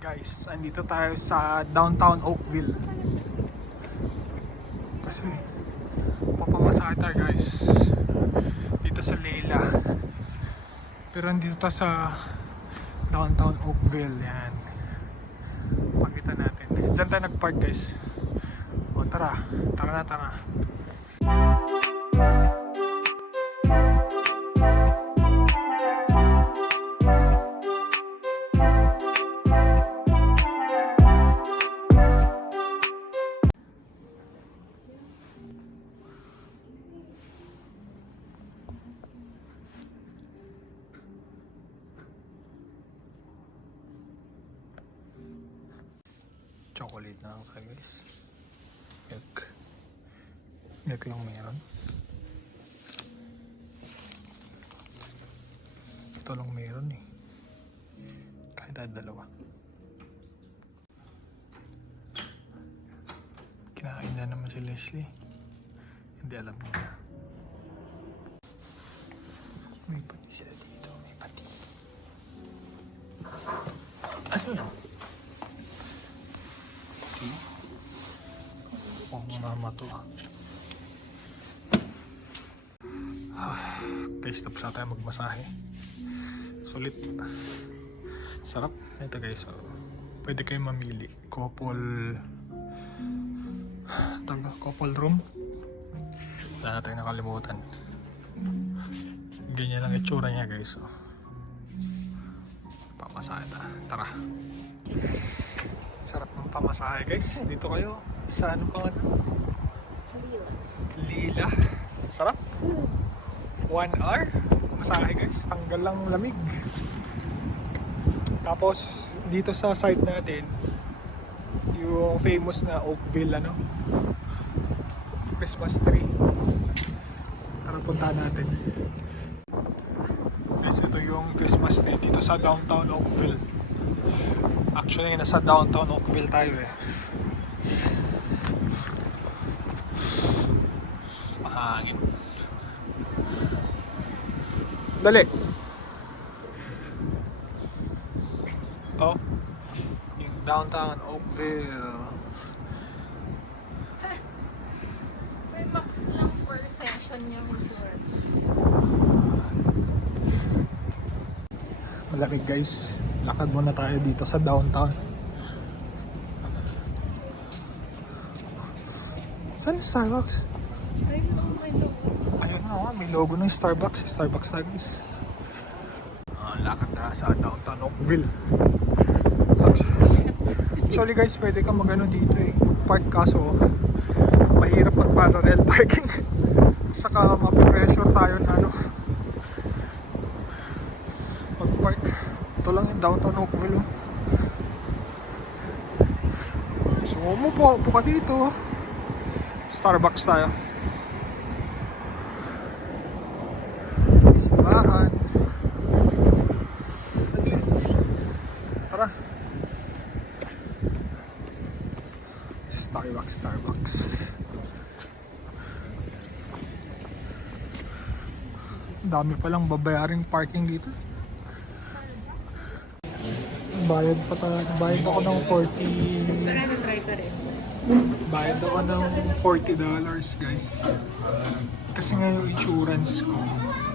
Guys, andito tayo sa downtown Oakville. Kasi papamasahe tayo guys dito sa Leila. Pero andito tayo sa downtown Oakville. Yan, pakita natin. Diyan tayo nagpark guys. O tara, tara. Chocolate na ako guys. Milk lang meron. Ito lang meron eh. Kahit tayo dalawa. Kinain na naman si Leslie. Hindi alam niya. May pati sila dito. May pati. Ano lang? Oh, mama to. Guys, tapos na tayo magmasahe. Sulit. Sarap. Ito guys, pwede kayo mamili. Couple room. Wala na tayo nakalimutan. Ganyan lang itsura niya guys. Pamasahe ta. Tara. Sarap ng pamasahe guys. Dito kayo. Sa ano pa nga? Lila. Sarap. 1 hour. Masahe guys. Tanggal lang lamig. Tapos dito sa site natin yung famous na Oakville Christmas tree. Tara punta natin. Guys, ito yung Christmas tree dito sa downtown Oakville. Actually nasa downtown Oakville tayo eh. Mahangin. Dali. Oh, yung downtown Oakville. May max lang per session yung insurance. Malamig guys. Lakad muna tayo dito sa downtown. Saan yung Starbucks? Ayun na, may logo ng Starbucks. Starbucks tayo guys. Lakad na sa downtown Oakville. Actually guys, pwede ka magano dito eh. Park kaso mahirap mag-parallel parking. Saka mapipressure tayo na mag-park. Ito lang yung downtown Oakville. So umupo ka dito. Starbucks tayo. Simbahan. Tara. Starbucks. Dami palang babayaring parking dito. Bayad ako ng 40. Bayad ako ng $40 guys. Kasi nga yung insurance ko,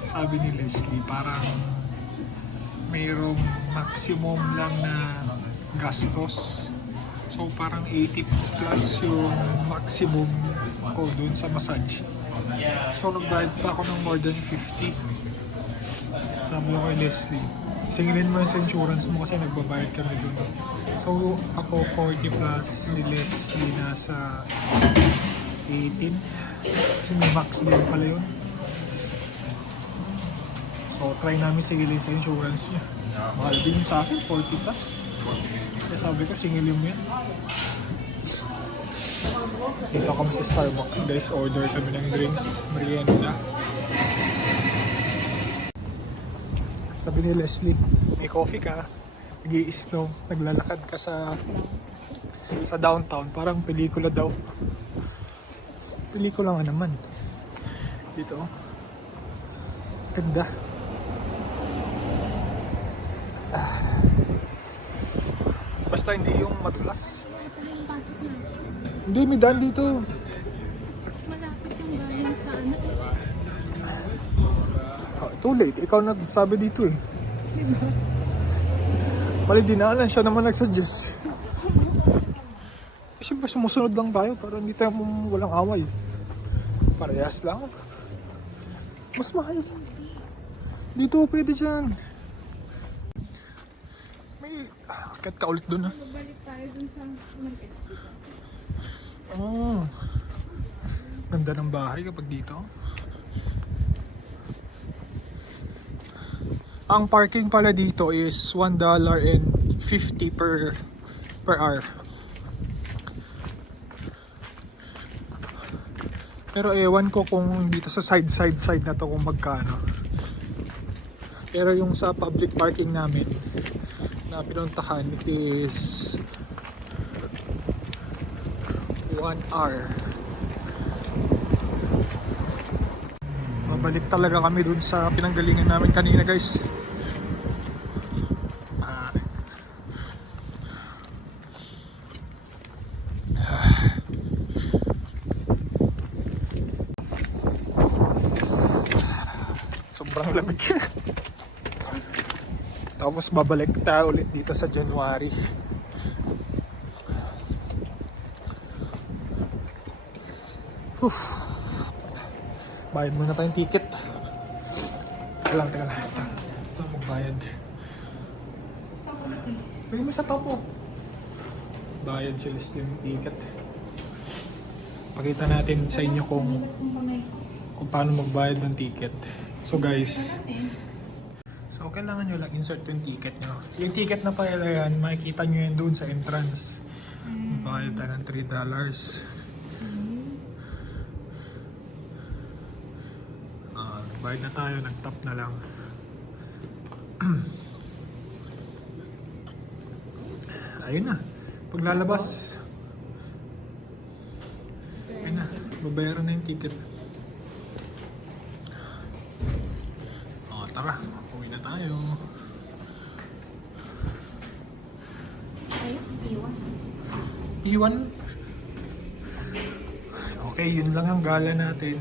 sabi ni Leslie, parang mayroong maximum lang na gastos. So parang 80 plus yung maximum ko dun sa massage. So nagbayad pa ako ng more than 50. Sabi ko kay Leslie, singilin mo yun sa insurance mo kasi nagbabayad kami dun. So ako 40 plus, si Leslie nasa 18. Kasi may max din pala yun. So try namin sigilin sa insurance niya. Mahal din sa akin, 40 plus. Kasi sabi ko, singilin mo yan. Dito kami sa Starbucks guys, order kami ng drinks, merienda. Sabi ni Leslie, may coffee ka, nag-i-snow, naglalakad ka sa downtown, parang pelikula daw. Pelikula nga naman. Dito, ganda. Basta hindi yung madulas. Ito na yung pasok na. Hindi, may daan dito. Mas malapit yung galing sa ano. Too late. Ikaw nagsabi dito eh. Mali dinaanan. Siya naman nagsuggest. Siyempre sumusunod lang tayo para hindi tayo walang away. Parehas lang. Mas mahal. Dito pwede dyan. May akit ka ulit dun ha. Babalik tayo dun sa market. Oh. Ganda ng bahay kapag dito. Ang parking pala dito is $1.50 per hour. Pero ewan ko kung dito sa side na to kung magkano. Pero yung sa public parking namin na pinuntahan is 1 hour. Mabalik talaga kami dun sa pinanggalingan namin kanina guys. Sobrang lamig. Tapos babalik tayo ulit dito sa January. Bayad muna tayong ticket. Teka lang. Ito magbayad. Pwede mo sa topo. Bayad sila yung ticket. Pakita natin sa inyo kung paano magbayad ng ticket. So guys, so kailangan nyo lang insert yung ticket nyo. Yung ticket na pala yan, makikita nyo yan doon sa entrance. Bayad tayo ng $3. Bayad na tayo, nag-tap na lang. Ayun na, paglalabas. Ayun na, babayaran na yung ticket. Tara, uwi na tayo. Ay, iwan. Iwan? Okay, yun lang ang gala natin.